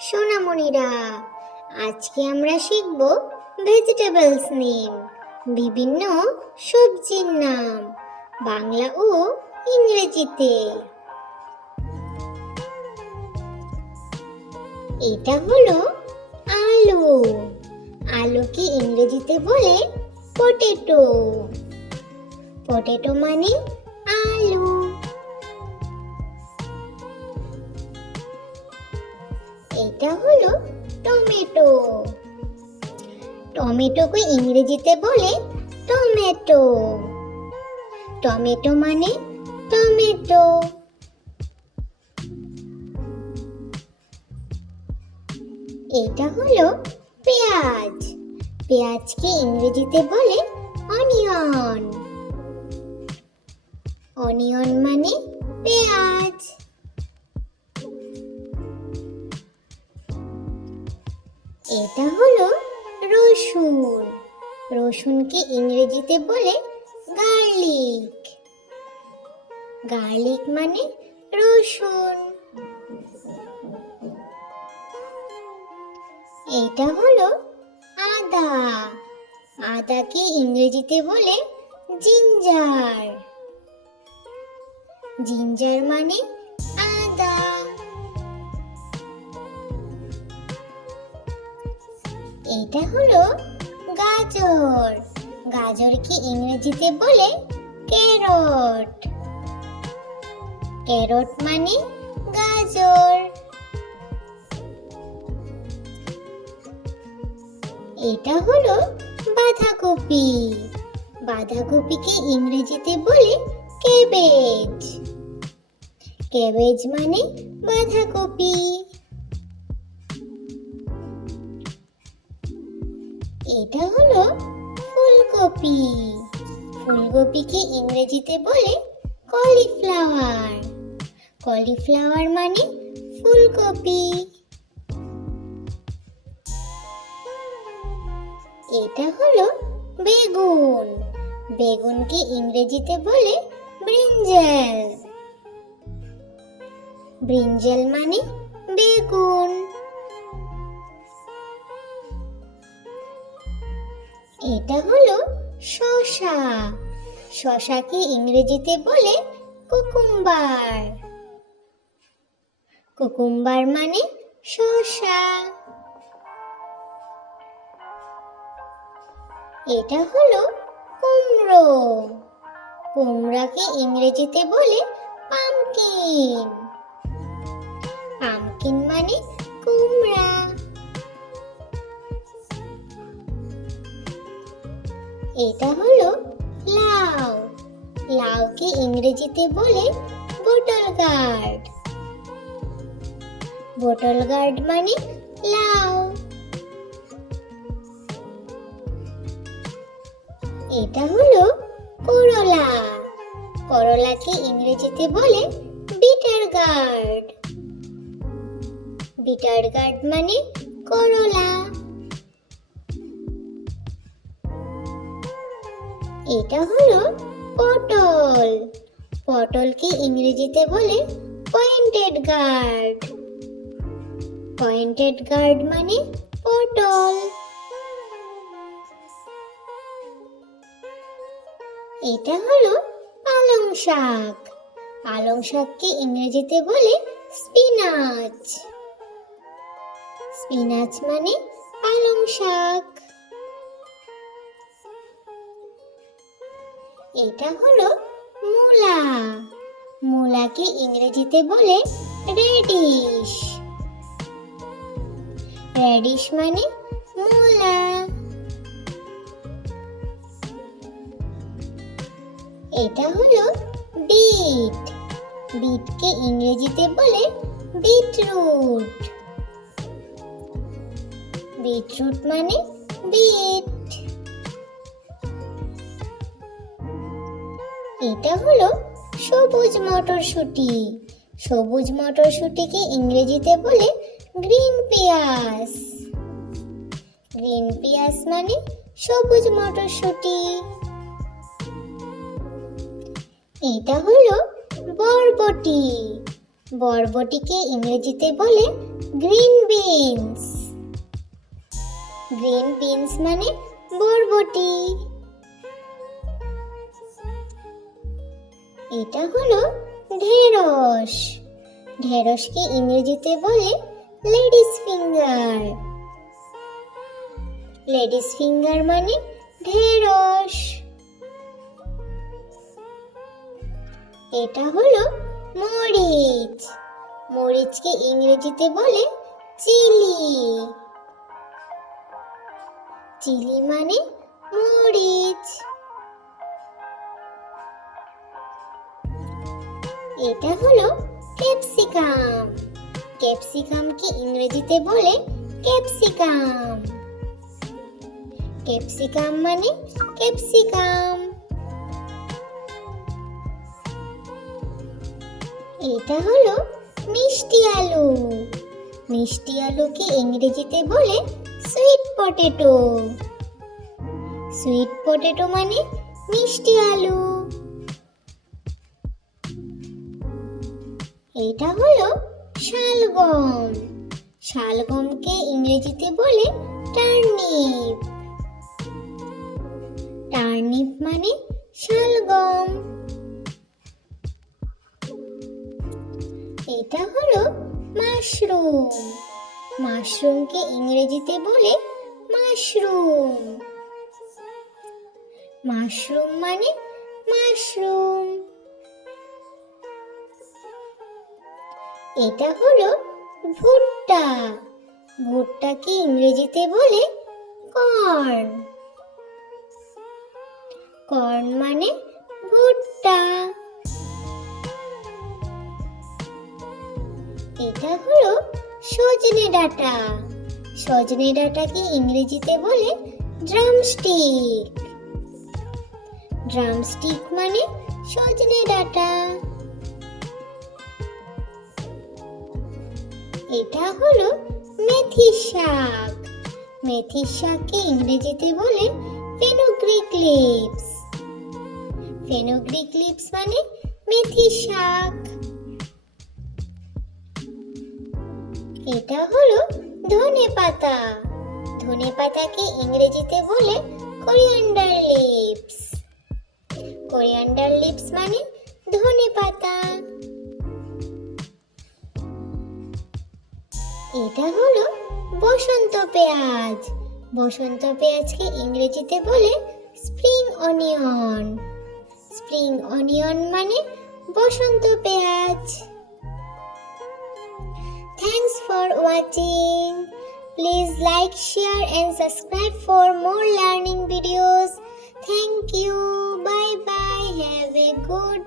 সোনামণিরা, আজকে আমরা শিখব ভেজিটেবলস নেম, বিভিন্ন সবজির নাম, বাংলা ও ইংরেজিতে। এটা হলো আলু। আলুকে ইংরেজিতে বলে পটেটো। পটেটো মানে আলু। এটা হলো টমেটো। টমেটোকে ইংরেজিতে বলে টমেটো। টমেটো মানে টমেটো। এটা হলো পেঁয়াজ। পেঁয়াজকে ইংরেজিতে বলে অনিয়ন। অনিয়ন মানে পেঁয়াজ। এটা হলো রসুন। রসুনকে ইংরেজিতে বলে গার্লিক। গার্লিক মানে রসুন। এটা হলো আদা। আদাকে ইংরেজিতে বলে জিঞ্জার। জিঞ্জার মানে আদা। এটা হলো গাজর। গাজরকে ইংরেজিতে বলে ক্যারট। ক্যারট মানে গাজর। এটা হলো বাঁধাকপি। বাঁধাকপিকে ইংরেজিতে বলে ক্যাবেজ। ক্যাবেজ মানে বাঁধাকপি। এটা হলো ফুলকপি। ফুলকপিকে ইংরেজিতে বলে কলিফ্লাওয়ার। কলিফ্লাওয়ার মানে ফুলকপি। এটা হলো বেগুন। বেগুনকে ইংরেজিতে বলে ব্রিঞ্জাল। ব্রিঞ্জাল মানে বেগুন। এটা হলো শসা। শসাকে ইংরেজিতে বলে কুকুম্বার। কুকুম্বার মানে শসা। এটা হলো কুমড়ো। কুমড়াকে ইংরেজিতে বলে পামকিন। পামকিন মানে কুমড়া। এটা হলো লাউ। লাউকে ইংরেজিতে বলে বটল গার্ড। বটল গার্ড মানে লাউ। এটা হলো করলা। করলাকে ইংরেজিতে বলে বিটার গার্ড। বিটার গার্ড মানে করলা। এটা হলো পটল। পটলকে ইংরেজিতে বলে পয়েন্টেড গার্ড। পয়েন্টেড গার্ড মানে পটল। এটা হলো পালং শাক। পালং শাককে ইংরেজিতে বলে স্পিনাচ। স্পিনাচ মানে পালং শাক। এটা হলো মূলা। মূলাকে ইংরেজিতে বলে রেডিশ। রেডিশ মানে মূলা। এটা হলো বিট। বিটকে ইংরেজিতে বলে বিটরুট। বিটরুট মানে বিট। এটা হলো সবুজ মটরশুঁটি। সবুজ মটরশুঁটিকে ইংরেজিতে বলে গ্রিন পিয়াস। গ্রিন পিয়াস মানে সবুজ মটরশুঁটি। এটা হলো বরবটি। বরবটিকে ইংরেজিতে বলে গ্রিন বিনস। গ্রিন বিনস মানে বরবটি। এটা হলো ঢেঁড়স। ঢেঁড়সকে ইংরেজিতে বলে লেডিস ফিঙ্গার। লেডিস ফিঙ্গার মানে ঢেঁড়স। এটা হলো মরিচ। মরিচকে ইংরেজিতে বলে চিলি। চিলি মানে মরিচ। এটা হলো ক্যাপসিকাম। ক্যাপসিকামকে ইংরেজিতে বলে ক্যাপসিকাম। ক্যাপসিকাম মানে ক্যাপসিকাম। এটা হলো মিষ্টি আলু। মিষ্টি আলুকে ইংরেজিতে বলে সুইট পটেটো। সুইট পটেটো মানে মিষ্টি আলু। এটা হলো শালগম। শালগমকে ইংরেজিতে বলে টার্নিপ। টার্নিপ মানে শালগম। এটা হলো মাশরুম। মাশরুমকে ইংরেজিতে বলে মাশরুম। মাশরুম মানে মাশরুম। এটা হলো ভুট্টা। ভুট্টাকে ইংরেজিতে বলে কর্ন। কর্ন মানে ভুট্টা। এটা হলো সজনে ডাঁটা। সজনে ডাঁটাকে ইংরেজিতে বলে ড্রামস্টিক। ড্রামস্টিক মানে সজনে ডাঁটা। এটা হলো মেথি শাক। মেথি শাককে ইংরেজিতে বলে ফেনুগ্রিক লিভস। ফেনুগ্রিক লিভস মানে মেথি শাক। এটা হলো ধনেপাতা। ধনেপাতাকে ইংরেজিতে বলে কোরিয়ান্ডার লিভস। কোরিয়ান্ডার লিভস মানে ধনেপাতা। এটা হলো বসন্ত পেঁয়াজ। বসন্ত পেঁয়াজকে ইংরেজিতে বলে স্প্রিং অনিয়ন। স্প্রিং অনিয়ন মানে বসন্ত পেঁয়াজ। Thanks for watching. Please like, share and subscribe for more learning videos. Thank you. Bye bye. Have a good